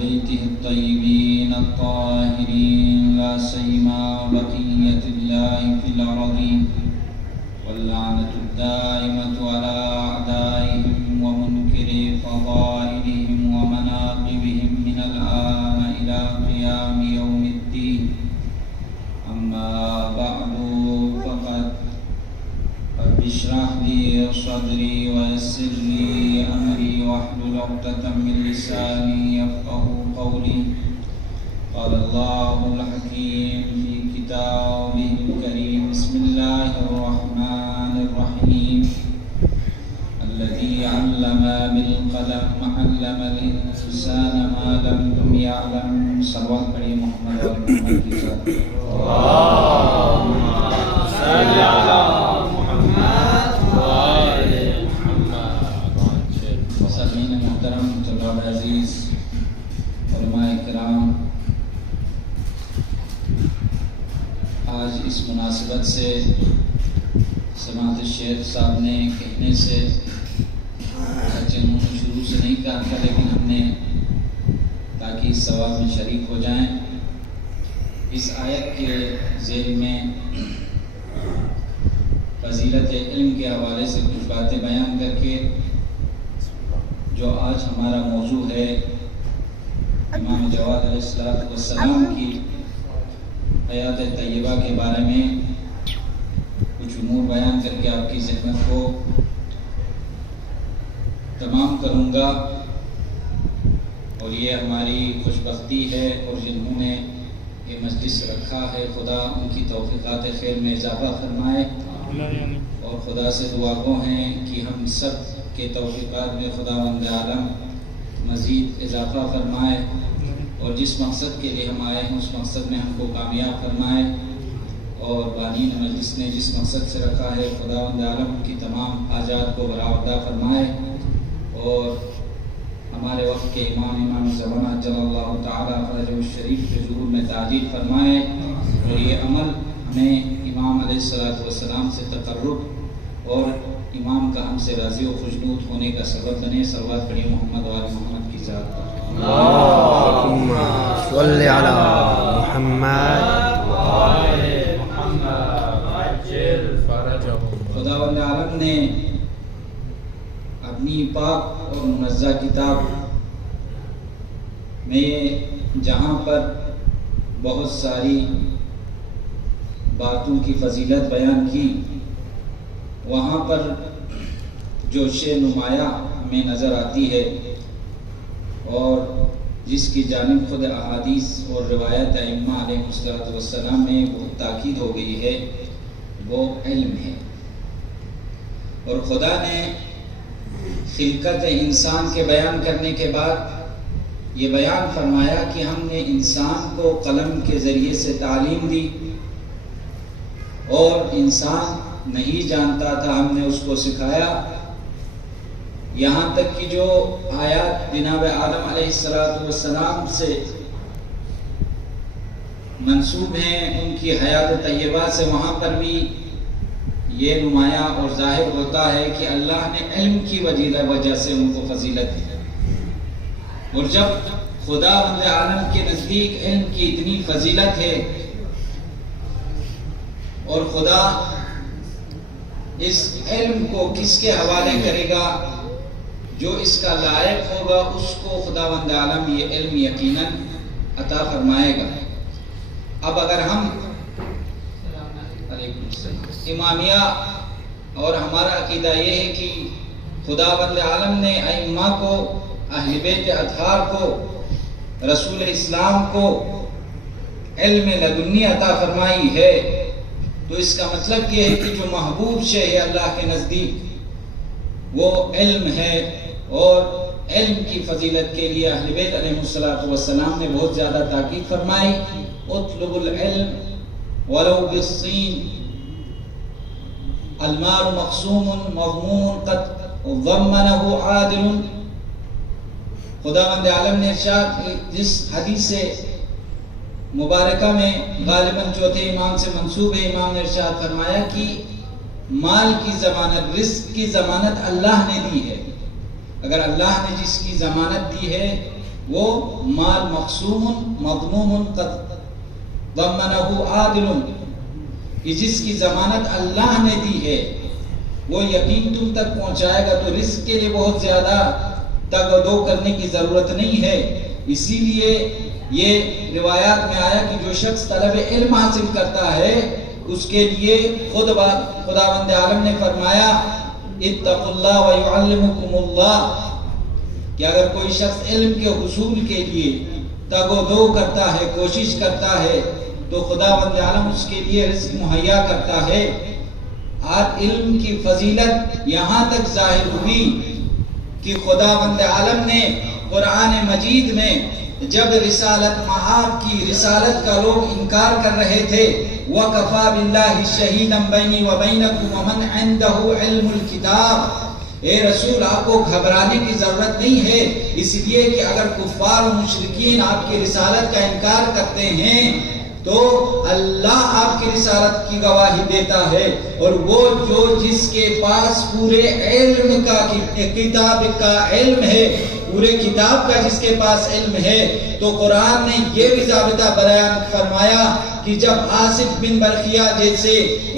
بيته الطيبين الطاهرين لا سيما بقية الله في الأرضين واللعنة الدائمة على أعدائهم ومنكر فضائلهم ومناقبهم من الآن إلى قيام يوم الدين. أما بعد فقد رب اشرح لي صدري ويسر لي أمري واحلل عقدة من لساني يفقهوا قولي. قال الله الحكيم في كتابه الكريم بسم الله الرحمن الرحيم الذي علم بالقلم علم الإنسان ما لم يعلم. صلوات پڑھیے محمد اور محمد کی ذات. اللهم صل على محمد وآل محمد. سامعین محترم، طلاب عزیز، علماء کرام، آج اس مناسبت سے سماعت الشیخ صاحب نے کہنے سے انہوں نے شروع سے نہیں کہا تھا، لیکن ہم نے تاکہ اس ثواب میں شریک ہو جائیں اس آیت کے ذیل میں فضیلت علم کے حوالے سے کچھ باتیں بیان کر کے جو آج ہمارا موضوع ہے امام جواد علیہ السلام کی حیات طیبہ کے بارے میں کچھ امور بیان کر کے آپ کی ذہنت کو تمام کروں گا. اور یہ ہماری خوش بختی ہے، اور جنہوں نے یہ مجلس رکھا ہے خدا ان کی توفیقات خیر میں اضافہ فرمائے، اور خدا سے دعا گو ہیں کہ ہم سب کے توفیقات میں خداوند عالم مزید اضافہ فرمائے، اور جس مقصد کے لیے ہم آئے ہیں اس مقصد میں ہم کو کامیاب فرمائے. اور بانین مجلس نے جس مقصد سے رکھا ہے خداوند عالم کی تمام حاجات کو برآوردہ فرمائے، اور ہمارے وقت کے امام زمانہ جل اللہ تعالیٰ فرجہ الشریف کے ظہور میں تعجیل فرمائے، اور یہ عمل ہمیں امام علیہ السلام سے تقرب اور امام کا ہم سے راضی و خوشنود ہونے کا سبب بنے. صلوات پڑھیے محمد و آل محمد کی ذات پر. اللهم صل على محمد وآل محمد عجل فرجهم. خداوند عالم نے اپنی پاک اور منزہ کتاب میں جہاں پر بہت ساری باتوں کی فضیلت بیان کی، وہاں پر جو شے نمایاں میں نظر آتی ہے اور جس کی جانب خود احادیث اور روایت ائمہ علیہ السلام میں بہت تاکید ہو گئی ہے، وہ علم ہے. اور خدا نے خلقت انسان کے بیان کرنے کے بعد یہ بیان فرمایا کہ ہم نے انسان کو قلم کے ذریعے سے تعلیم دی، اور انسان نہیں جانتا تھا، ہم نے اس کو سکھایا. یہاں تک کہ جو آیات جناب آدم علیہ السلام سے منسوب ہیں ان کی حیات طیبہ سے، وہاں پر بھی یہ نمایاں اور ظاہر ہوتا ہے کہ اللہ نے علم کی وجہ سے ان کو فضیلت دی. اور جب خدا عالم کے نزدیک علم کی اتنی فضیلت ہے، اور خدا اس علم کو کس کے حوالے کرے گا؟ جو اس کا لائق ہوگا اس کو خداوند عالم یہ علم یقیناً عطا فرمائے گا. اب اگر ہم امامیہ اور ہمارا عقیدہ یہ ہے کہ خداوند عالم نے ائمہ کو، اہل بیت اطہار کو، رسول اسلام کو علم لدنی عطا فرمائی ہے، تو اس کا مطلب یہ ہے کہ جو محبوب شے ہے اللہ کے نزدیک وہ علم ہے. اور علم کی فضیلت کے لیے اہل بیت علیہ السلام نے بہت زیادہ تاکید فرمائی. اطلب العلم ولو بالصین، المال مقسوم مضمون قد ضمنه عادل. خداوند عالم نے ارشاد جس حدیث سے مبارکہ میں غالباً چوتھے امام سے منسوب ہے، امام نے ارشاد فرمایا کہ مال کی ضمانت، رزق کی ضمانت اللہ نے دی ہے. اگر اللہ نے جس کی ضمانت دی ہے وہ مال مقسوم مضموم قد ضمنہ عادل، کہ جس کی ضمانت اللہ نے دی ہے وہ یقین تم تک پہنچائے گا، تو رزق کے لیے بہت زیادہ تگ و دو کرنے کی ضرورت نہیں ہے۔ اسی لیے یہ روایات میں آیا کہ جو شخص طلب علم حاصل کرتا ہے اس کے لیے خداوند عالم نے فرمایا اتقوا اللہ ویعلمکم اللہ، کہ اگر کوئی شخص علم کے حصول کے لیے تگ و دو کرتا ہے، کوشش کرتا ہے، تو خداوند عالم اس کے لیے رزق مہیا کرتا ہے۔ آج علم کی فضیلت یہاں تک ظاہر ہوئی کہ خداوند عالم نے قرآن مجید میں جب رسالت معاب کی رسالت کا لوگ انکار کر رہے تھے، وَكَفَى بِاللَّهِ شَهِيدًا بَيْنِي وَبَيْنَكُمْ وَمَنْ عِنْدَهُ عِلْمُ الْكِتَابِ، اے رسول آپ کو گھبرانے کی ضرورت نہیں ہے، اس لیے کہ اگر کفار و مشرکین آپ کی رسالت کا انکار کرتے ہیں تو اللہ آپ کی رسالت کی گواہی دیتا ہے، اور وہ جو جس کے پاس پورے علم کا کتاب کا علم ہے، پورے کتاب کا جس کے پاس علم ہے، تو قرآن نے یہ بھی ضابطہ بیان فرمایا کہ جب آصف بن برخیہ جیسے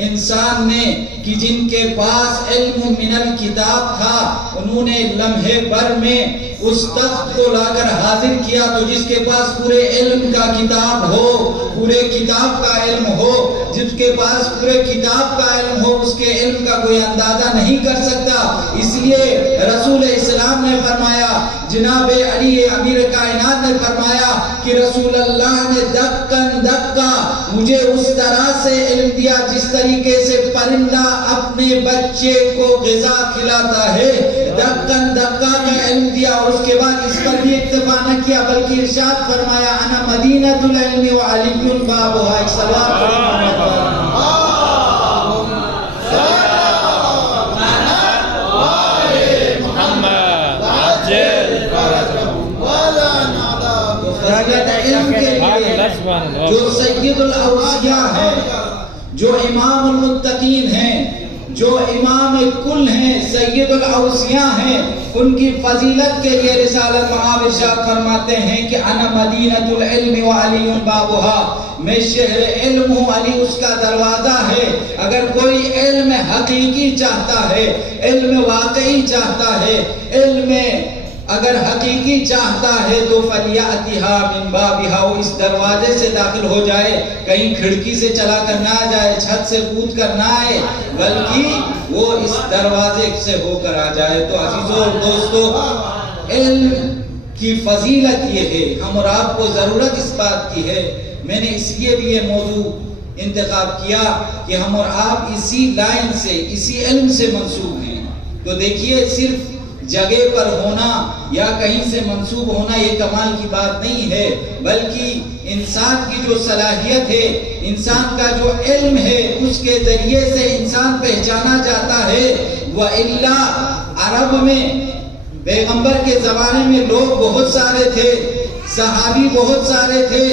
انسان نے کہ جن کے پاس علم من الکتاب تھا، انہوں نے لمحے بھر میں اس تخت کو لا کر حاضر کیا، تو جس کے پاس پورے علم کا کتاب ہو، پورے کتاب کا علم ہو، جس کے پاس پورے کتاب کا علم ہو، اس کے علم کا کوئی اندازہ نہیں کر سکتا۔ اس لیے رسول اسلام نے فرمایا، جناب علی امیر کائنات نے فرمایا کہ رسول اللہ نے دکن دکا مجھے اس طرح سے علم دیا جس طریقے سے پرندہ اپنے بچے کو غذا کھلاتا ہے، دکن دکا کا علم دیا، اور اس کے بعد اس پر بھی اکتفا نہ کیا بلکہ ارشاد فرمایا انا مدینۃ العلم وعلی بابها، ایک سلام علم کے لیے جو سید الاوصیاء ہے، جو امام المتقین ہیں، جو امام کل ہیں، سید الاوصیاء ہیں، ان کی فضیلت کے لیے رسالت معاب ارشاد فرماتے ہیں کہ انا مدینۃ العلم وعلی بابها، میں شہر علم ہوں، علی اس کا دروازہ ہے۔ اگر کوئی علم حقیقی چاہتا ہے، علم واقعی چاہتا ہے، علم اگر حقیقی چاہتا ہے تو فَلْيَأْتِهَا مِنْ بَابِهَا، وہ اس دروازے سے داخل ہو جائے، کہیں کھڑکی سے چلا کر نہ جائے، چھت سے کود کر نہ آئے، بلکہ وہ اس دروازے سے ہو کر آ جائے۔ تو عزیزوں اور دوستو، علم کی فضیلت یہ ہے، ہم اور آپ کو ضرورت اس بات کی ہے۔ میں نے اس لیے بھی یہ موضوع انتخاب کیا کہ ہم اور آپ اسی لائن سے، اسی علم سے منسوب ہیں۔ تو دیکھیے، صرف جگہ پر ہونا یا کہیں سے منسوب ہونا یہ کمال کی بات نہیں ہے، بلکہ انسان کی جو صلاحیت ہے، انسان کا جو علم ہے، اس کے ذریعے سے انسان پہچانا جاتا ہے۔ وَإِلَّا عرب میں پیغمبر کے زمانے میں لوگ بہت سارے تھے، صحابی بہت سارے تھے،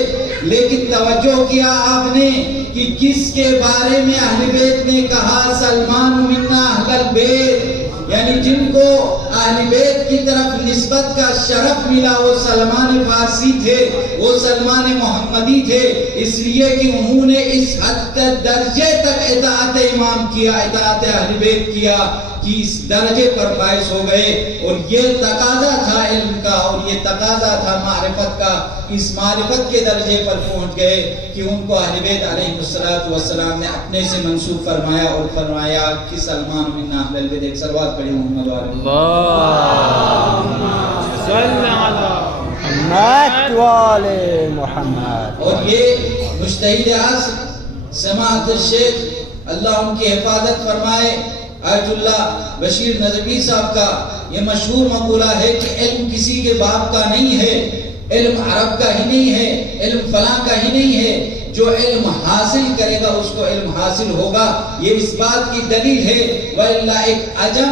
لیکن توجہ کیا آپ نے کہ کس کے بارے میں اہل بیت نے کہا سلمان منا اہل البیت، یعنی جن کو اہل بیت کی طرف نسبت کا شرف ملا وہ سلمان فارسی تھے، وہ سلمان محمدی تھے، اس لیے کہ انہوں نے اس حد درجے تک اطاعت امام کیا، اطاعت اہل بیت کیا کہ اس درجے پر فائز ہو گئے۔ اور یہ تقاضا تھا علم کا، اور یہ تقاضا تھا معرفت کا، اس معرفت کے درجے پر پہنچ گئے کہ ان کو اہل بیت علیہ السلام نے اپنے سے منسوب فرمایا اور فرمایا کہ سلمان من اہل البیت۔ ایک صلوات پڑھیں محمد محمد۔ اور یہ مجتہد عصر سماحت الشیخ اللہ ان کی حفاظت فرمائے آیت اللہ بشیر نظمی صاحب کا یہ مشہور مقولہ ہے کہ علم کسی کے باپ کا نہیں ہے، علم عرب کا ہی نہیں ہے، علم فلاں کا ہی نہیں ہے، جو علم حاصل کرے گا اس کو علم حاصل ہوگا۔ یہ اس بات کی دلیل ہے، وَإِلَّا ایک عجم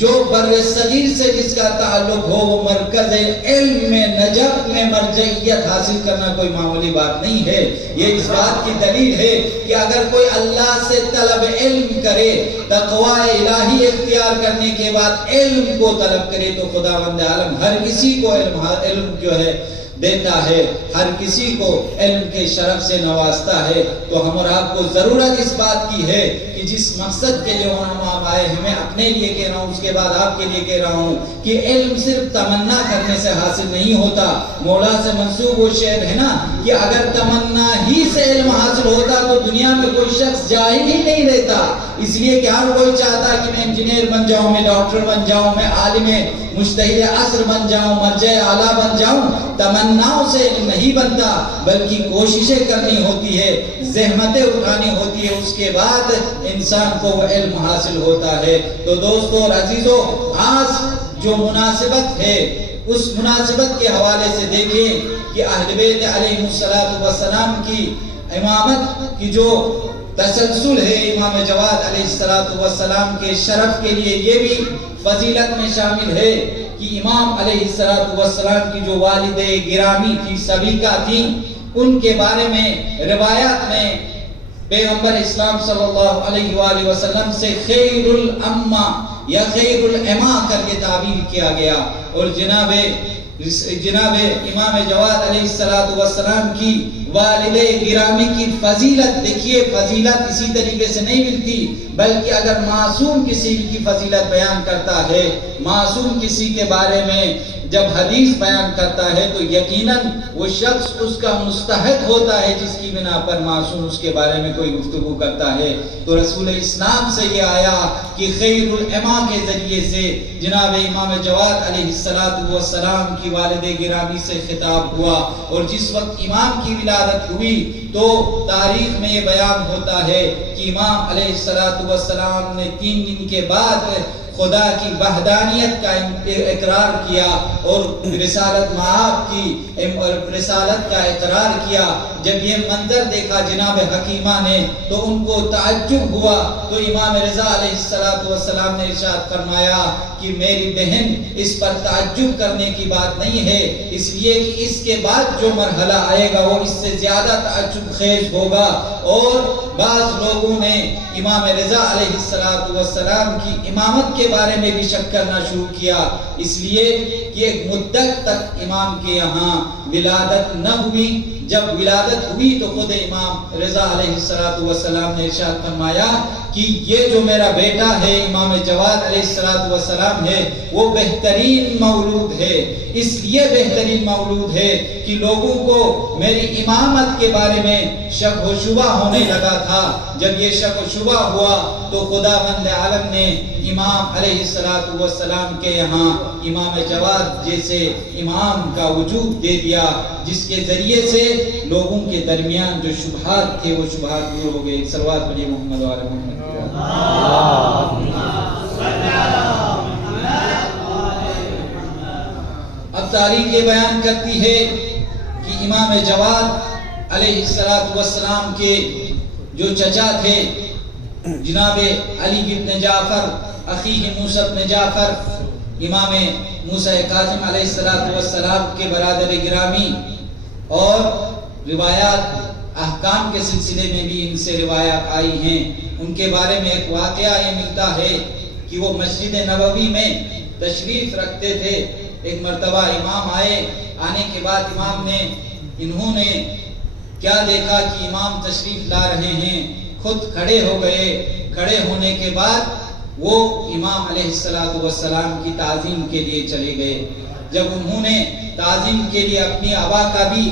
جو بر صغیر سے جس کا تعلق ہو وہ مرکز علم میں نجف میں مرجعیت حاصل کرنا کوئی معمولی بات نہیں ہے. یہ اس بات کی دلیل ہے کہ اگر کوئی اللہ سے طلب علم کرے، تقوی الہی اختیار کرنے کے بعد علم کو طلب کرے، تو خداوند عالم ہر کسی کو علم جو ہے دیتا ہے، ہر کسی کو علم کے شرف سے نوازتا ہے. تو ہم اور آپ کو ضرورت اس بات کی ہے کہ جس مقصد کے لیے ہم آئے ہیں، میں اپنے لیے کہہ رہا ہوں، اس کے بعد آپ کے لیے کہہ رہا ہوں کہ علم صرف تمنا کرنے سے حاصل نہیں ہوتا. مولا سے منسوب وہ شعر ہے نا کہ اگر تمنا ہی سے علم حاصل ہوتا تو دنیا میں کوئی شخص جاہل ہی نہیں رہتا. اس لیے کہ ہر کوئی چاہتا کہ میں انجینئر بن جاؤں، میں ڈاکٹر بن جاؤں، میں عالم مجتہد عصر بن جاؤں، مرجع اعلیٰ بن جاؤں. تمناؤں سے علم نہیں بنتا، بلکہ کوششیں کرنی ہوتی ہے، زحمتیں اٹھانی ہوتی ہے، اس کے بعد انسان کو وہ علم حاصل ہوتا ہے. تو دوستو اور عزیزو، آج جو مناسبت ہے اس مناسبت کے حوالے سے دیکھیں کہ اہل بیت علیہ السلام کی امامت کی جو تسلسل ہے، امام جواد علیہ السلام کے شرف کے لیے یہ بھی فضیلت میں شامل ہے کہ امام علیہ السلام کی جو والد گرامی تھی، سبیکہ تھی، ان کے بارے میں روایات میں پیغمبر اسلام صلی اللہ علیہ وآلہ وسلم سے خیر الامہ یا خیر الامہ کر کے تعبیر کیا گیا. اور جناب امام جواد علیہ السلام کی والد گرامی کی فضیلت دیکھیے، فضیلت اسی طریقے سے نہیں ملتی، بلکہ اگر معصوم کسی کی فضیلت بیان کرتا ہے، معصوم کسی کے بارے میں جب حدیث بیان کرتا ہے تو یقیناً وہ شخص اس کا مستحق ہوتا ہے جس کی بنا پر معصوم اس کے بارے میں کوئی گفتگو کرتا ہے. تو رسول اسلام سے یہ آیا کہ خیر الامہ کے ذریعے سے جناب امام جواد علیہ السلام کی والد گرامی سے خطاب ہوا. اور جس وقت امام کی ولادت ہوئی تو تاریخ میں یہ بیان ہوتا ہے کہ امام علیہ السلام نے 3 دن کے بعد خدا کی وحدانیت کا اقرار کیا اور رسالت معاب کی رسالت کا اقرار کیا. جب یہ منظر دیکھا جناب حکیمہ نے تو ان کو تعجب ہوا. تو امام رضا علیہ السلام نے ارشاد فرمایا کہ میری بہن اس پر تعجب کرنے کی بات نہیں ہے، اس لیے کہ اس کے بعد جو مرحلہ آئے گا وہ اس سے زیادہ تعجب خیز ہوگا. اور بعض لوگوں نے امام رضا علیہ السلام کی امامت کے بارے میں بھی شک کرنا شروع کیا، اس لیے کہ ایک مدت تک امام کے یہاں ولادت نہ ہوئی. جب ولادت ہوئی تو خود امام رضا علیہ السلام نے ارشاد فرمایا کہ یہ جو میرا بیٹا ہے امام جواد علیہ السلام ہے وہ بہترین مولود ہے. اس لیے بہترین مولود ہے کہ لوگوں کو میری امامت کے بارے میں شک و شبہ ہونے لگا تھا. جب یہ شک و شبہ ہوا تو خداوند عالم نے امام علیہ السلام کے یہاں امام جواد جیسے امام کا وجود دے دیا، جس کے ذریعے سے لوگوں کے درمیان جو شبہات تھے وہ شبہات دور ہو گئے. صلوات پڑھیے محمد و آل محمد. اب تاریخ یہ بیان کرتی ہے کہ امام جواد علیہ السلام کے جو چچا تھے جناب علی بن جعفر اخیہ موسیٰ بن جعفر، امام موسیٰ کاظم علیہ السلام کے برادر گرامی، اور روایات احکام کے سلسلے میں بھی ان سے روایات آئی ہیں. ان کے بارے میں ایک واقعہ یہ ملتا ہے کہ وہ مسجد نبوی میں تشریف رکھتے تھے. ایک مرتبہ امام آئے، آنے کے بعد انہوں نے کیا دیکھا کہ امام تشریف لا رہے ہیں، خود کھڑے ہو گئے. کھڑے ہونے کے بعد وہ امام علیہ السلام کی تعظیم کے لیے چلے گئے. جب انہوں نے تعظیم کے لیے اپنی آبا کا بھی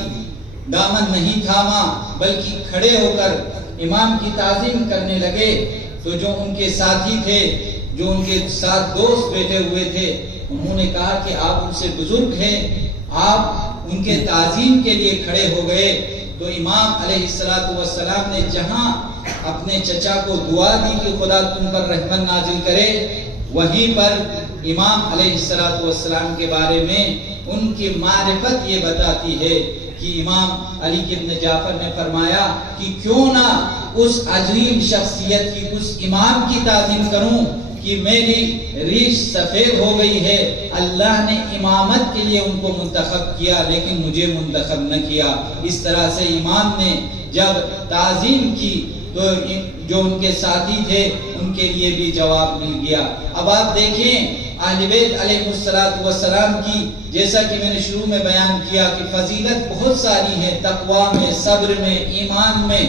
دامن نہیں تھاما بلکہ کھڑے ہو کر امام کی تعظیم کرنے لگے، تو جو ان کے ساتھی تھے، جو ان کے ساتھ دوست بیٹھے ہوئے تھے، انہوں نے کہا کہ آپ ان سے بزرگ ہیں، آپ ان کے تعظیم کے لیے کھڑے ہو گئے. تو امام علیہ السلام نے جہاں اپنے چچا کو دعا دی کہ خدا تم پر رحمت نازل کرے، وہیں پر امام علیہ السلام کے بارے میں ان کی معرفت یہ بتاتی ہے کہ امام علی بن جعفر نے فرمایا کہ کیوں نہ اس عظیم شخصیت کی، اس امام کی تعظیم کروں کہ میری ریش سفید ہو گئی ہے، اللہ نے امامت کے لیے ان کو منتخب کیا لیکن مجھے منتخب نہ کیا۔ اس طرح سے امام نے جب تعظیم کی تو جو ان کے ساتھی تھے ان کے لیے بھی جواب مل گیا۔ اب آپ دیکھیں اہل بیت علیہ السلام کی، جیسا کہ میں نے شروع میں بیان کیا کہ فضیلت بہت ساری ہے، تقویٰ میں، صبر میں، ایمان میں،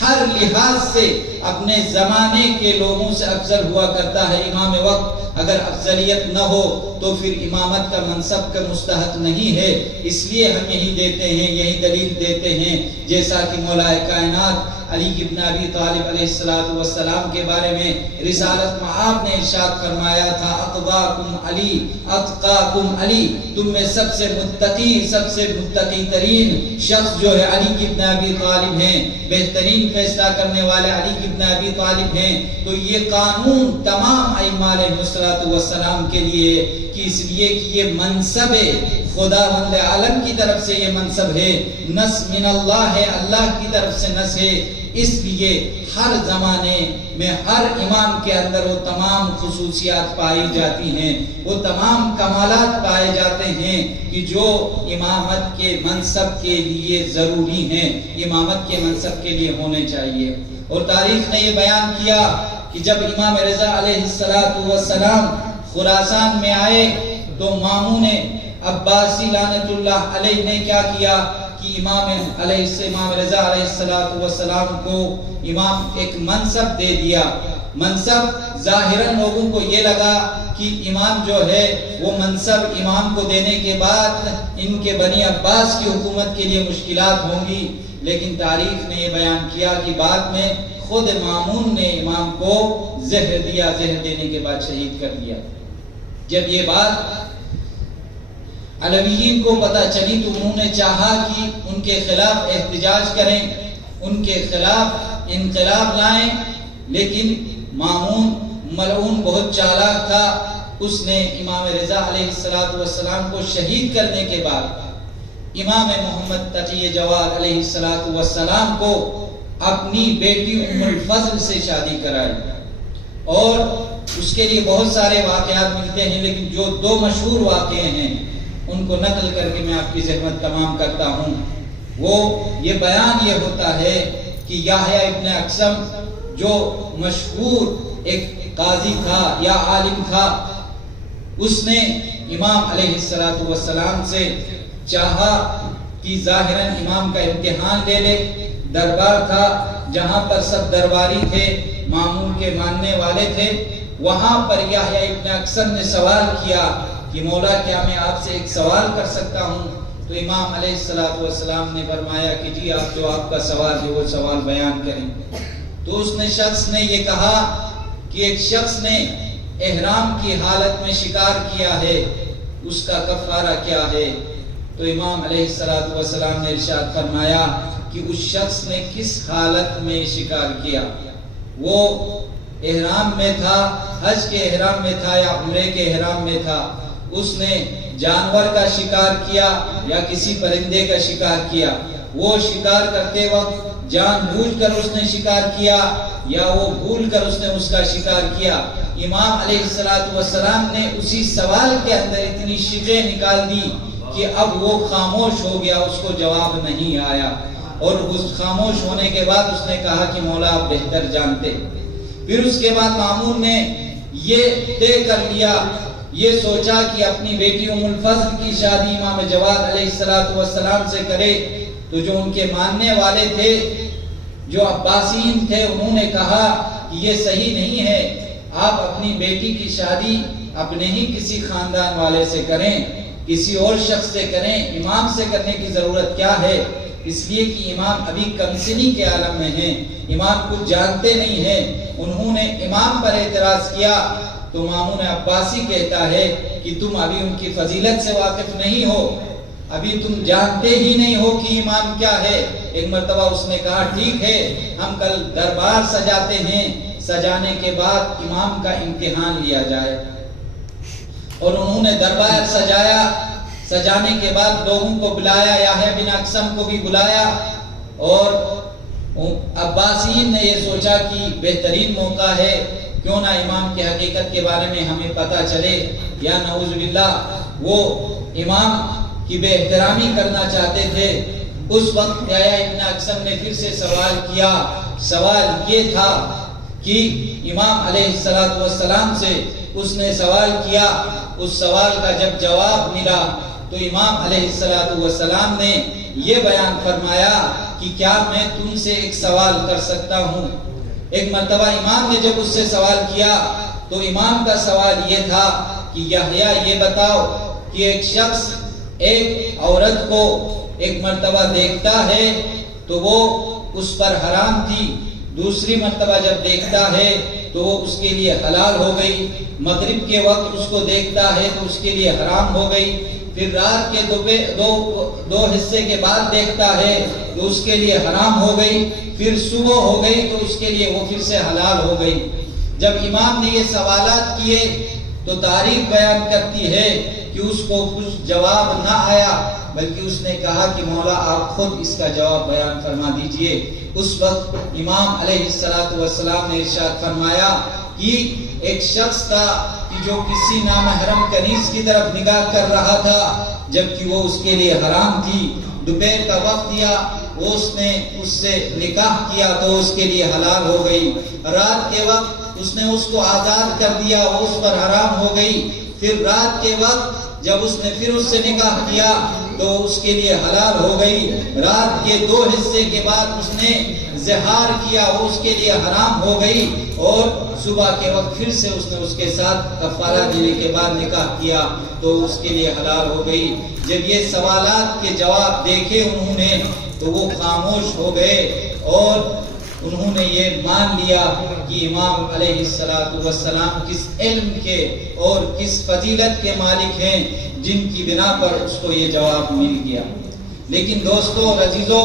ہر لحاظ سے اپنے زمانے کے لوگوں سے افضل ہوا کرتا ہے امام وقت۔ اگر افضلیت نہ ہو تو پھر امامت کا منصب کا مستحق نہیں ہے۔ اس لیے ہم یہی دیتے ہیں، یہی دلیل دیتے ہیں، جیسا کہ مولا کائنات علی ابن ابی طالب علیہ السلام کے بارے میں رسالت معاب نے ارشاد فرمایا تھا، اقواکم علی اتقاکم علی، تم میں سب سے متقی ترین شخص جو ہے علی ابن ابی طالب ہیں، بہترین فیصلہ کرنے والے علی ابن ابی طالب ہیں۔ تو یہ قانون تمام ائمہ علیہ السلام کے لیے، کہ اس لیے کہ یہ منصب خداوند عالم کی طرف سے، یہ منصب ہے، نص من اللہ ہے، اللہ کی طرف سے نص ہے۔ اس لیے ہر زمانے میں ہر امام کے اندر وہ تمام خصوصیات پائی جاتی ہیں، وہ تمام کمالات پائے جاتے ہیں کہ جو امامت کے منصب کے لیے ضروری ہیں، امامت کے منصب کے لیے ہونے چاہیے۔ اور تاریخ نے یہ بیان کیا کہ جب امام رضا علیہ السلام خراسان میں آئے تو مامون عباسی لعنت اللہ علیہ نے کیا کیا کہ امام رضا علیہ السلام کو امام ایک منصب دے دیا۔ منصب ظاہراً لوگوں کو یہ لگا کہ امام جو ہے وہ منصب امام کو دینے کے بعد ان کے بنی عباس کی حکومت کے لیے مشکلات ہوں گی، لیکن تاریخ نے یہ بیان کیا کہ بعد میں خود مامون نے امام کو زہر دیا، زہر دینے کے بعد شہید کر دیا۔ جب یہ بات علویین کو پتہ چلی تو انہوں نے چاہا کہ ان کے خلاف احتجاج کریں، ان کے خلاف انقلاب لائیں، لیکن مامون ملعون بہت چالاک تھا۔ اس نے امام رضا علیہ السلام کو شہید کرنے کے بعد امام محمد تقی جواد علیہ السلام کو اپنی بیٹی ام الفضل سے شادی کرائی، اور اس کے لیے بہت سارے واقعات ملتے ہیں، لیکن جو دو مشہور واقعے ہیں ان کو نقل کر کے میں آپ کی زحمت تمام کرتا ہوں۔ وہ یہ بیان یہ ہوتا ہے کہ یحییٰ ابن اقسم جو مشہور ایک قاضی تھا یا عالم تھا، اس نے امام علیہ السلام سے چاہا کہ ظاہراً امام کا امتحان لے لے۔ دربار تھا جہاں پر سب درباری تھے، مامون کے ماننے والے تھے، وہاں پر یحییٰ ابن اقسم نے سوال کیا کہ مولا کیا میں آپ سے ایک سوال کر سکتا ہوں؟ تو امام علیہ السلام نے فرمایا کہ جی آپ جو آپ کا سوال ہے وہ سوال بیان کریں۔ تو اس نے شخص نے یہ کہا کہ ایک شخص نے احرام کی حالت میں شکار کیا ہے، اس کا کفارہ کیا ہے؟ تو امام علیہ السلام نے ارشاد فرمایا کہ اس شخص نے کس حالت میں شکار کیا؟ وہ احرام میں تھا، حج کے احرام میں تھا یا عمرے کے احرام میں تھا، اس نے جانور کا شکار کیا یا کسی پرندے کا شکار کیا، وہ شکار کرتے وقت جان بوجھ کر اس نے شکار کیا یا وہ بھول کر اس نے اس کا شکار کیا۔ امام علیہ السلام نے اسی سوال کے اندر اتنی شقیں نکال دی کہ اب وہ خاموش ہو گیا، اس کو جواب نہیں آیا، اور اس خاموش ہونے کے بعد اس نے کہا کہ مولا آپ بہتر جانتے۔ پھر اس کے بعد مامون نے یہ طے کر لیا، یہ سوچا کہ اپنی بیٹی ام الفضل کی شادی امام جواد علیہ السلام سے کرے، تو جو ان کے ماننے والے تھے، جو عباسین تھے، انہوں نے کہا کہ یہ صحیح نہیں ہے، آپ اپنی بیٹی کی شادی اپنے ہی کسی خاندان والے سے کریں، کسی اور شخص سے کریں، امام سے کرنے کی ضرورت کیا ہے؟ اس لیے کہ امام ابھی کمسنی کے عالم میں ہیں، امام کچھ جانتے نہیں ہیں۔ انہوں نے امام پر اعتراض کیا تو مامون عباسی کہتا ہے کہ تم ابھی ان کی فضیلت سے واقف نہیں ہو، ابھی تم جانتے ہی نہیں ہو کہ امام کیا ہے۔ ایک مرتبہ اس نے کہا ٹھیک ہے، ہم کل دربار سجاتے ہیں، سجانے کے بعد امام کا امتحان لیا جائے۔ اور انہوں نے دربار سجایا، سجانے کے بعد لوگوں کو بلایا، یحییٰ بن اقسم کو بھی بلایا، اور عباسیین نے یہ سوچا کہ بہترین موقع ہے کیوں نہ امام کی حقیقت کے بارے میں ہمیں پتہ چلے. یا نعوذ باللہ وہ امام کی بے احترامی کرنا چاہتے تھے. اس وقت یحییٰ ابن اقسم نے پھر سے سوال کیا. سوال یہ تھا کہ امام علیہ السلام سے اس نے سوال کیا. اس سوال کا جب جواب ملا تو امام علیہ السلام نے یہ بیان فرمایا کہ کیا میں تم سے ایک سوال کر سکتا ہوں. ایک مرتبہ امام نے جب اس سے سوال کیا تو امام کا سوال یہ تھا کہ یحییٰ یہ بتاؤ کہ ایک شخص ایک عورت کو ایک مرتبہ دیکھتا ہے تو وہ اس پر حرام تھی, دوسری مرتبہ جب دیکھتا ہے تو وہ اس کے لیے حلال ہو گئی, مغرب کے وقت اس کو دیکھتا ہے تو اس کے لیے حرام ہو گئی, پھر رات کے دو حصے کے بعد دیکھتا ہے تو اس کے لیے حرام ہو گئی, پھر صبح ہو گئی تو اس کے لیے وہ پھر سے حلال ہو گئی. جب امام نے یہ سوالات کیے تو تاریخ بیان کرتی ہے کہ اس کو کچھ جواب نہ آیا, بلکہ اس نے کہا کہ مولا آپ خود اس کا جواب بیان فرما دیجئے. اس وقت امام علیہ السلام نے ارشاد فرمایا کہ ایک شخص تھا کہ جو کسی نامحرم کنیز کی طرف نگاہ کر رہا تھا جبکہ وہ اس کے لیے حرام تھی. دوپہر کا وقت دیا, وہ اس نے اس سے نکاح کیا تو اس کے لیے حلال ہو گئی. رات کے وقت اس نے اس کو آزاد کر دیا, وہ اس پر حرام ہو گئی. پھر رات کے وقت جب اس نے پھر اس سے نکاح کیا تو اس کے لیے حلال ہو گئی. رات کے 2 حصے کے بعد اس نے زہار کیا, وہ اس کے لیے حرام ہو گئی. اور صبح کے وقت پھر سے اس نے اس کے ساتھ کفارہ دینے کے بعد نکاح کیا تو اس کے لیے حلال ہو گئی. جب یہ سوالات کے جواب دیکھے انہوں نے تو وہ خاموش ہو گئے اور انہوں نے یہ مان لیا کہ امام علیہ السلام کس علم کے اور کس فضیلت کے مالک ہیں جن کی بنا پر اس کو یہ جواب مل گیا. لیکن دوستو اور عزیزو,